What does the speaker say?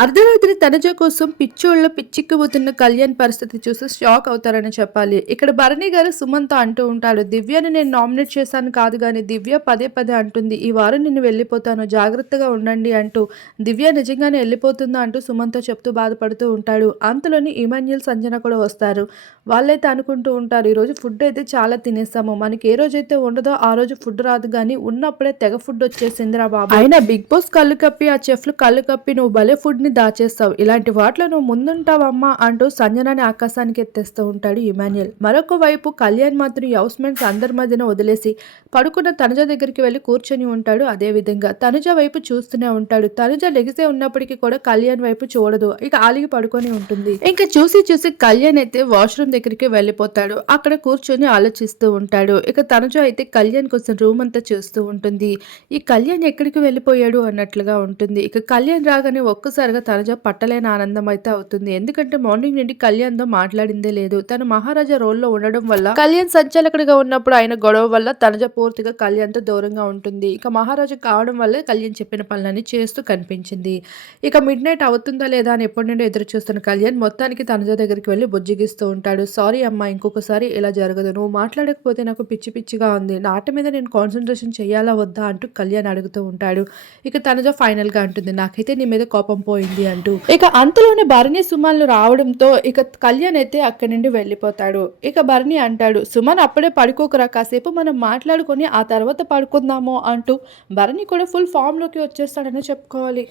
అర్ధరాత్రి తనజ కోసం పిచ్చోళ్ళ పిచ్చిక్కిపోతున్న కళ్యాణ్ పరిస్థితి చూసి షాక్ అవుతారని చెప్పాలి. ఇక్కడ భరణి గారు సుమంత అంటూ ఉంటాడు దివ్యని నేను నామినేట్ చేశాను కాదు కానీ దివ్య పదే పదే అంటుంది ఈ వారం నిన్ను వెళ్ళిపోతాను జాగ్రత్తగా ఉండండి అంటూ దివ్య నిజంగానే వెళ్ళిపోతుందా అంటూ సుమంత చెప్తూ బాధపడుతూ ఉంటాడు. అంతలోని ఇమాన్యుల్ సంజన కూడా వస్తారు. వాళ్ళైతే అనుకుంటూ ఉంటారు ఈరోజు ఫుడ్ అయితే చాలా తినేస్తాము మనకి ఏ రోజైతే ఉండదో ఆ రోజు ఫుడ్ రాదు కానీ ఉన్నప్పుడే తెగ ఫుడ్ వచ్చేసిందిరా బాబు. అయినా బిగ్ బాస్ కళ్ళు కప్పి ఆ చెఫ్లు కళ్ళు కప్పి నువ్వు భలే ఫుడ్ని ని దాచేస్తావు. ఇలాంటి వాటిలో నువ్వు ముందుంటావమ్మా అంటూ సంజనాని ఆకాశానికి ఎత్తేస్తూ ఉంటాడు ఇమాన్యుయల్. మరొక వైపు కళ్యాణ్ మాత్రం హౌస్మెంట్స్ అందరి మధ్యన వదిలేసి పడుకున్న తనుజ దగ్గరికి వెళ్ళి కూర్చొని ఉంటాడు అదే విధంగా. తనుజ వైపు చూస్తూనే ఉంటాడు. తనుజ లెగిసే ఉన్నప్పటికీ కూడా కళ్యాణ్ వైపు చూడదు. ఇక ఆలిగి పడుకొని ఉంటుంది. ఇంకా చూసి చూసి కళ్యాణ్ అయితే వాష్రూమ్ దగ్గరికి వెళ్ళిపోతాడు. అక్కడ కూర్చొని ఆలోచిస్తూ ఉంటాడు. ఇక తనుజ అయితే కళ్యాణ్ కోసం రూమ్ అంతా చూస్తూ ఉంటుంది. ఈ కళ్యాణ్ ఎక్కడికి వెళ్ళిపోయాడు అన్నట్లుగా ఉంటుంది. ఇక కళ్యాణ్ రాగానే ఒక్కసారి ఒక్కసారిగా తనుజ పట్టలేని ఆనందం అయితే అవుతుంది. ఎందుకంటే మార్నింగ్ నుండి కళ్యాణ్తో మాట్లాడిందే లేదు. తను మహారాజా రోల్లో ఉండడం వల్ల కళ్యాణ్ సంచాలకుడిగా ఉన్నప్పుడు ఆయన గొడవ వల్ల తనజ పూర్తిగా కళ్యాణ్తో దూరంగా ఉంటుంది. ఇక మహారాజా కావడం వల్ల కళ్యాణ్ చెప్పిన పనులన్నీ చేస్తూ కనిపించింది. ఇక మిడ్ నైట్ అవుతుందా లేదా అని ఎప్పటి నుండి ఎదురు చూస్తున్న కళ్యాణ్ మొత్తానికి తనజ దగ్గరికి వెళ్ళి బుజ్జిగిస్తూ ఉంటాడు. సారీ అమ్మా ఇంకొకసారి ఇలా జరగదు. నువ్వు మాట్లాడకపోతే నాకు పిచ్చి పిచ్చిగా ఉంది. నా ఆట మీద నేను కాన్సన్ట్రేషన్ చేయాలా వద్దా? అంటూ కళ్యాణ్ అడుగుతూ ఉంటాడు. ఇక తనజ ఫైనల్గా అంటుంది. నాకైతే నీ మీద కోపం పోయింది అంటూ. ఇక అంతలోనే భరణి సుమన్లు రావడంతో ఇక కళ్యాణ్ అయితే అక్కడి నుండి వెళ్ళిపోతాడు. ఇక భరణి అంటాడు సుమన్ అప్పుడే పడుకోకరా కాసేపు మనం మాట్లాడుకొని ఆ తర్వాత పడుకుందాము అంటూ భరణి కూడా ఫుల్ ఫామ్లోకి వచ్చేస్తాడని చెప్పుకోవాలి.